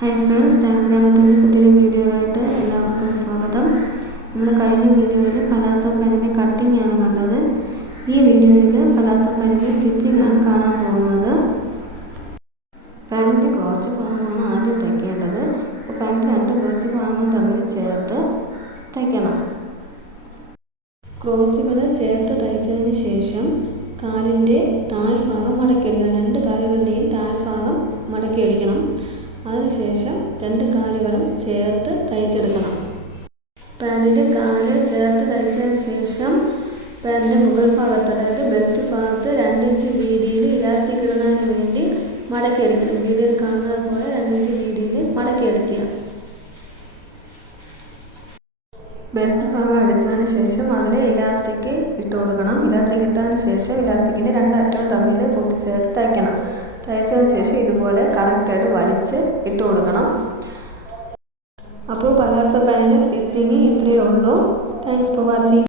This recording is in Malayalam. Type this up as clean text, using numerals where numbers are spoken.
ഹായ് ഫ്രണ്ട്സ്, ഗ്രാമത്തിൻ്റെ പുതിയൊരു വീഡിയോയിലായിട്ട് എല്ലാവർക്കും സ്വാഗതം. നമ്മൾ കഴിഞ്ഞ വീഡിയോയിൽ പലാസോ പാൻറ്റിൻ്റെ കട്ടിംഗ് ആണ് കണ്ടത്. ഈ വീഡിയോയിൽ പലാസോ പാൻറ്റിൻ്റെ സ്റ്റിച്ചിങ് ആണ് കാണാൻ പോകുന്നത്. പാൻറ്റിൻ്റെ ക്രോച്ച് ഭാഗമാണ് ആദ്യം തയ്ക്കേണ്ടത്. അപ്പോൾ പാൻറ്റ് രണ്ട് ക്രോച്ച് ഭാഗങ്ങൾ തമ്മിൽ ചേർത്ത് തയ്ക്കണം. ക്രോച്ചുകൾ ചേർത്ത് തയ്ച്ചതിന് ശേഷം കാലിൻ്റെ താഴ്ഭാഗം മടക്കിയെടുക്കണം. രണ്ട് കാലുകളുടെയും താഴ്ഭാഗം മടക്കിയെടുക്കണം. അതിനുശേഷം രണ്ട് കാലുകളും ചേർത്ത് തയ്ച്ചെടുക്കണം. പാൻറ്റിൻ്റെ കാല് ചേർത്ത് തയ്ച്ചതിന് ശേഷം പാൻറ്റിൻ്റെ മുകൾ ഭാഗത്ത്, അതായത് ബെൽറ്റ് ഭാഗത്ത് 2 ഇഞ്ച് വീതിയിൽ ഇലാസ്റ്റിക് ഇടുന്നതിന് വേണ്ടി മടക്കിയെടുക്കണം. വീഡിയോയിൽ കാണുന്നത് പോലെ 2 ഇഞ്ച് വീതിയിൽ മടക്കിയെടുക്കുക. ബെൽറ്റ് ഭാഗം അടിച്ചതിന് ശേഷം അതിൽ ഇലാസ്റ്റിക് ഇട്ട് കൊടുക്കണം. ഇലാസ്റ്റിക് ഇട്ടതിന് ശേഷം ഇലാസ്റ്റിക്കിൻ്റെ രണ്ടറ്റവും തമ്മിൽ കൂട്ടിച്ചേർത്ത് തയ്ക്കണം. തയ്ച്ചതിന് ശേഷം ഇതുപോലെ കറക്റ്റായിട്ട് വലിച്ച് ഇട്ട് കൊടുക്കണം. അപ്പോൾ പലാസോ പാൻറ്റിൻ്റെ സ്റ്റിച്ചിങ് ഇത്രയേ ഉള്ളൂ. Thanks for watching.